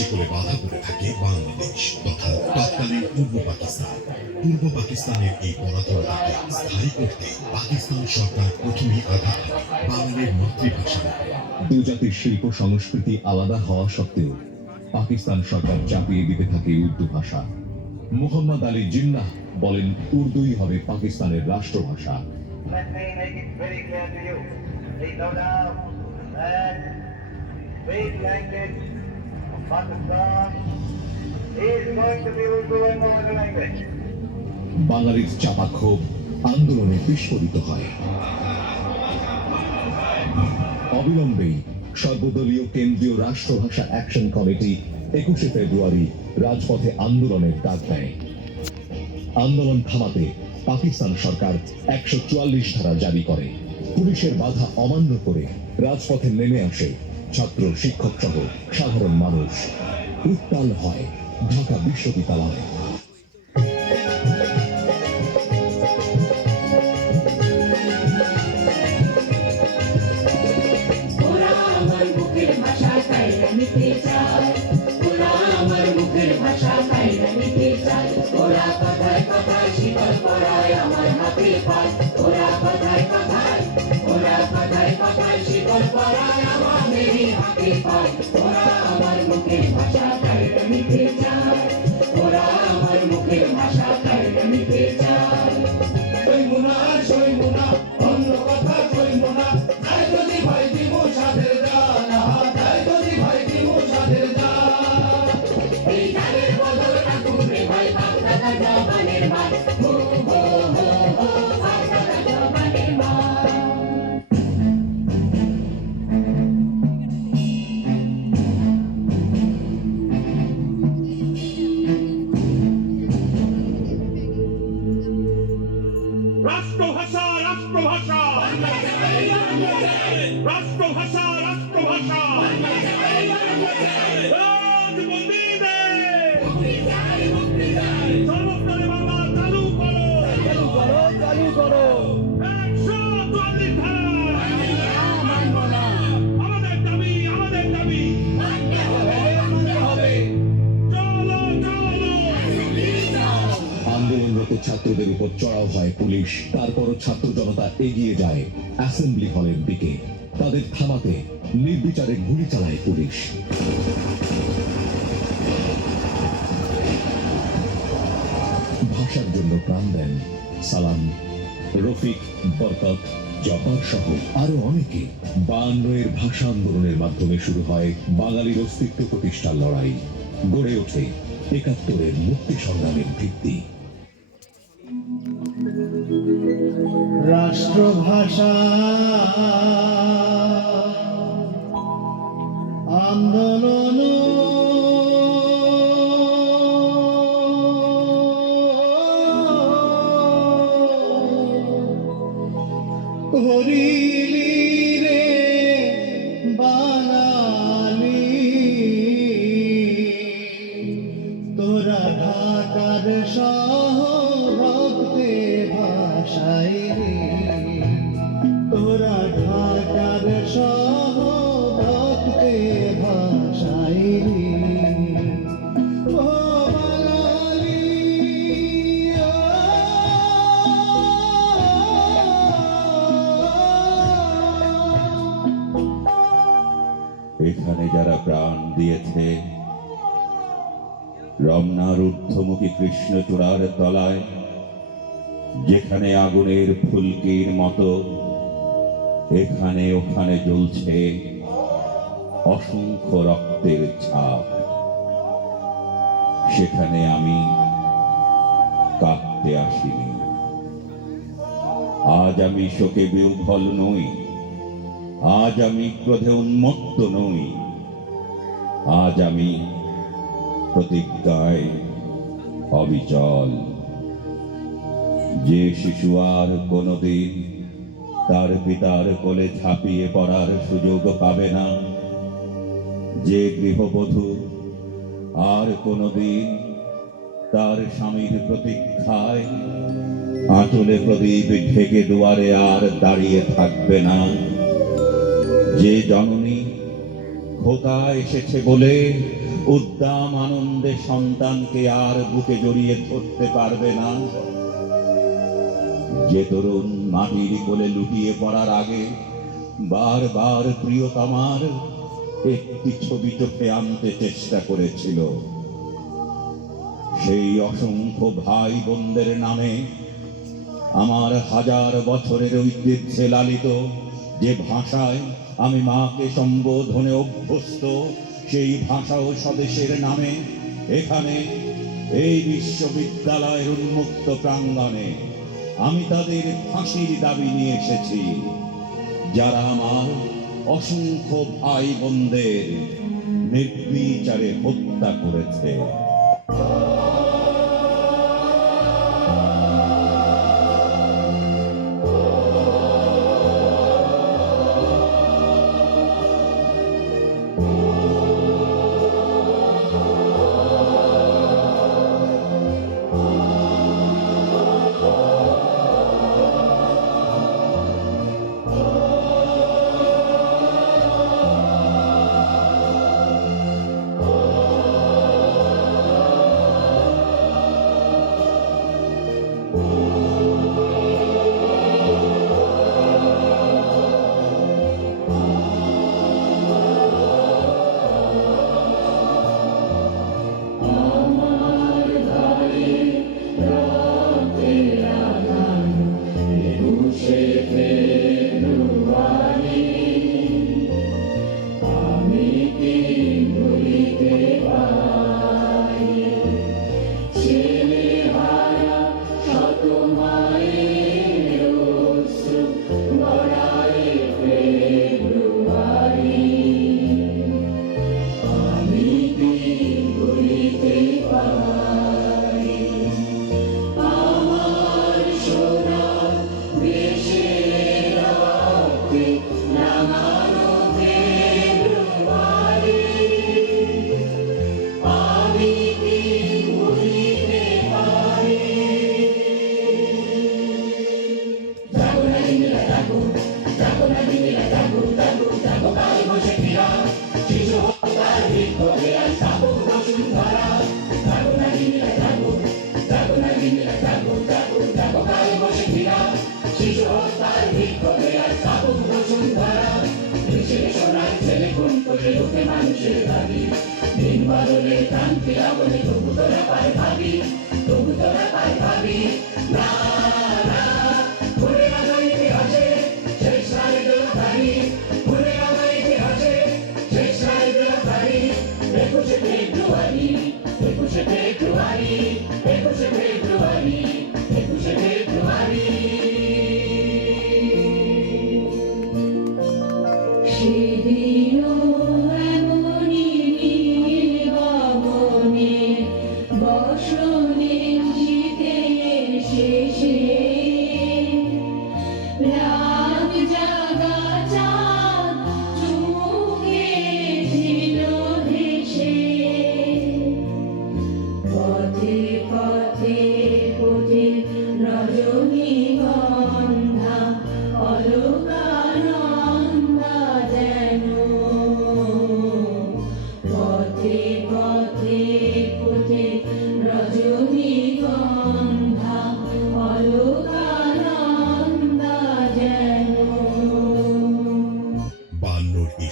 শিকলে বাধা পড়ে থাকে বাংলাদেশ তথা তৎকালীন পূর্ব পাকিস্তান। পূর্ব পাকিস্তানের এই পরাধীনতাকে স্থায়ী করতে পাকিস্তান সরকার প্রথমেই আঘাত হানে বাঙালির মাতৃভাষার উপর। দু জাতির শিল্প সংস্কৃতি আলাদা হওয়া সত্ত্বেও পাকিস্তান সরকার চাপিয়ে দিতে থাকে উর্দু ভাষা। মোহাম্মদ আলী জিন্নাহ বলেন, উর্দুই হবে পাকিস্তানের রাষ্ট্রভাষা। Let me make it very clear to you. Please no doubt that big language of Pakistan is going to be Urdu and no other language. বাঙালির চাপা ক্ষোভ আন্দোলনে বিস্ফোরিত হয়। অবিলম্বেই সর্বদলীয় কেন্দ্রীয় রাষ্ট্রভাষা অ্যাকশন কমিটি 21শে ফেব্রুয়ারি রাজপথে আন্দোলনের ডাক দেয়। আন্দোলন থামাতে পাকিস্তান সরকার 144 ধারা জারি করে। পুলিশের বাধা অমান্য করে রাজপথে নেমে আসে ছাত্র, শিক্ষক সহ সাধারণ মানুষ। উত্তাল হয় ঢাকা বিশ্ববিদ্যালয়। রাষ্ট্রভাষা রাষ্ট্রভাষা রাষ্ট্রভাষা রাষ্ট্রভাষা সর্বস্তরে বাংলা চালু করো চালু করো 144 ধারা আমাদের দাবি চলো চলো। আন্দোলনরত ছাত্রদের উপর চড়াও হয় পুলিশ। তারপরও ছাত্র জনতা এগিয়ে যায় অ্যাসেম্বলি হলের দিকে। তাদের থামাতে নির্বিচারে গুলি চালায় পুলিশ। ভাষার জন্য প্রাণ দেন সালাম, রফিক, বরকত, জফর সহ আরো অনেকে। 52 এর ভাষা আন্দোলনের মাধ্যমে শুরু হয় বাঙালির অস্তিত্ব প্রতিষ্ঠার লড়াই। গড়ে ওঠে 71 এর মুক্তি সংগ্রামের ভিত্তি। রাষ্ট্রভাষা আন্দোলন করিলি রে বাঙালি, তোরা ঢাকার রক্তে ভাষাই রে, তোরা ঢাকার রক্তে ভাষাই রে। ও বাঙালি এখানে যারা প্রাণ দিয়েছে রমনার ঊর্ধ্বমুখী কৃষ্ণচূড়ার তলায়, যেখানে আগুনের ফুলকির মতো এখানে ওখানে জ্বলছে অসংখ্য রক্তের ছাপ, সেখানে আমি কাঁদতে আসিনি। আজ আমি শোকে বিহ্বল নই, আজ আমি ক্রোধে উন্মত্ত নই, আজ আমি প্রতিজ্ঞায় অবিচল। যে শিশু আর কোনোদিন তার পিতার কোলে ঝাঁপিয়ে পড়ার সুযোগ পাবে না, যে গৃহবধূ আর কোনোদিন তার স্বামীর প্রতীক্ষায় আঁচলে প্রদীপ ঢেকে দুয়ারে আর দাঁড়িয়ে থাকবে না, যে জননী খোকা এসেছে বলে উদ্দাম আনন্দে সন্তানকে আর বুকে জড়িয়ে ধরতে পারবে না। যে তরুণ মাটির কোলে লুটিয়ে পড়ার আগে বারবার প্রিয়তমার একটি ছবি চোখে আনতে চেষ্টা করেছিল, সেই অসংখ্য ভাই বোনদের নামে আমার হাজার বছরের ঐতিহ্যে লালিত যে ভাষায় আমি মাকে সম্বোধনে অভ্যস্ত, সেই ভাষা ও স্বদেশের নামে এখানে এই বিশ্ববিদ্যালয়ের উন্মুক্ত প্রাঙ্গণে আমি তাদের ফাঁসির দাবি নিয়ে এসেছি, যারা আমার অসংখ্য ভাই বোনদের নির্বিচারে হত্যা করেছে।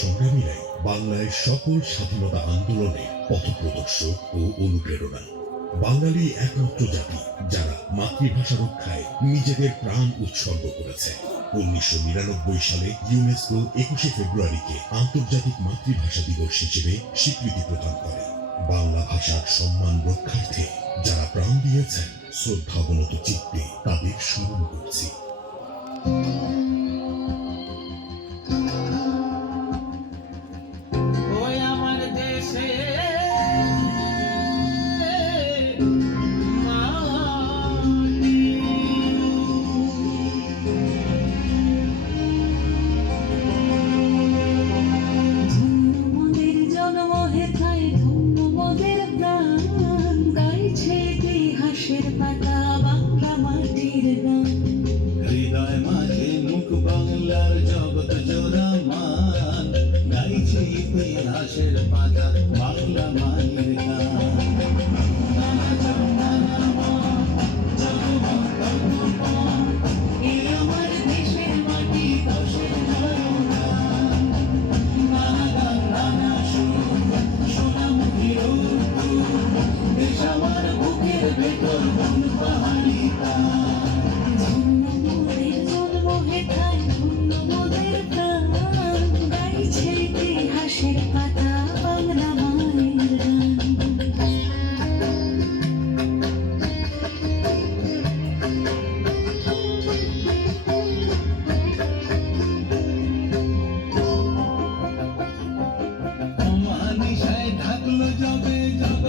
সংগ্রামীরাই বাংলায় সকল স্বাধীনতা আন্দোলনে পথপ্রদর্শক ও অনুপ্রেরণা। বাঙালি একমাত্র জাতি যারা মাতৃভাষা রক্ষায় নিজেদের প্রাণ উৎসর্গ করেছে। 1999 সালে ইউনেস্কো 21 ফেব্রুয়ারিকে আন্তর্জাতিক মাতৃভাষা দিবস হিসেবে স্বীকৃতি প্রদান করে। বাংলা ভাষার সম্মান রক্ষার্থে যারা প্রাণ দিয়েছেন, শ্রদ্ধাবনত চিত্তে তাদের স্মরণ করছি। হৃদয় মাঝে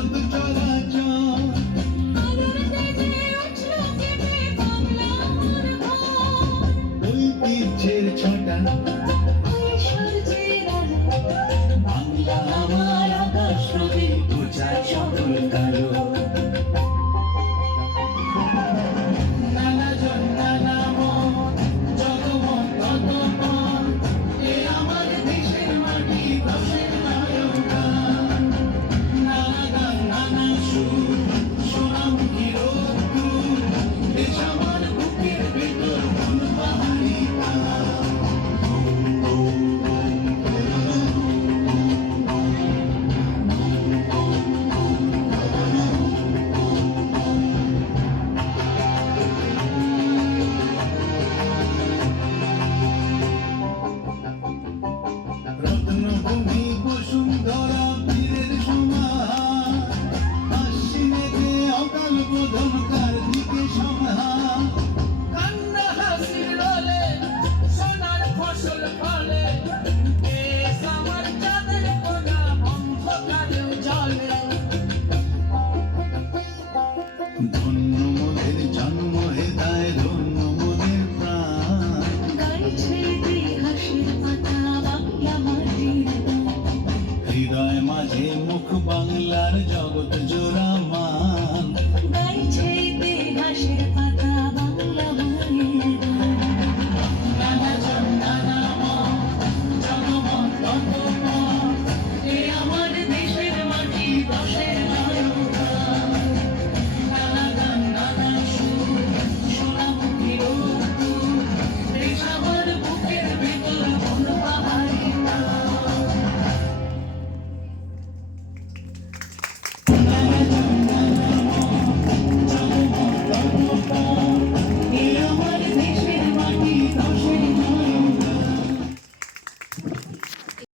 জগৎ চরাচর আলোর তেজে উঠল কেঁপে বাংলা মোর ঘর। ঐতিহ্যের ছটা ওই সূর্যের আলো, বাংলা আমার আকাশ রবি ঘুচায় সকল কালো। নানা জন নানা মত জগমত ততমত এ আমার দেশের মাটি দশের নায়ক গান। নানা গান নানা সুর সোনামুখী রোদ্দুর দেশ আমার বুকের ভেতর ফুলবাহারি গান। রত্নভূমি বসুন্ধরা বীরের সমাহার আশ্বিনেতে অকাল বোধন কার্তিকে সংহার কান্না হাসির রোলে সোনার ফসল ফলে দেশ আমার চাঁদের কোনা অন্ধকারেও জ্বলে। ধন্য মোদের জন্ম হেদায় ধন্য মোদের প্রাণ গাইছে ইতিহাসের পাতা বাংলা মাটির গান। হৃদয় মাঝে মুখ বাংলার জগৎ জোড়া মান গাইছে ইতিহাসের পাতা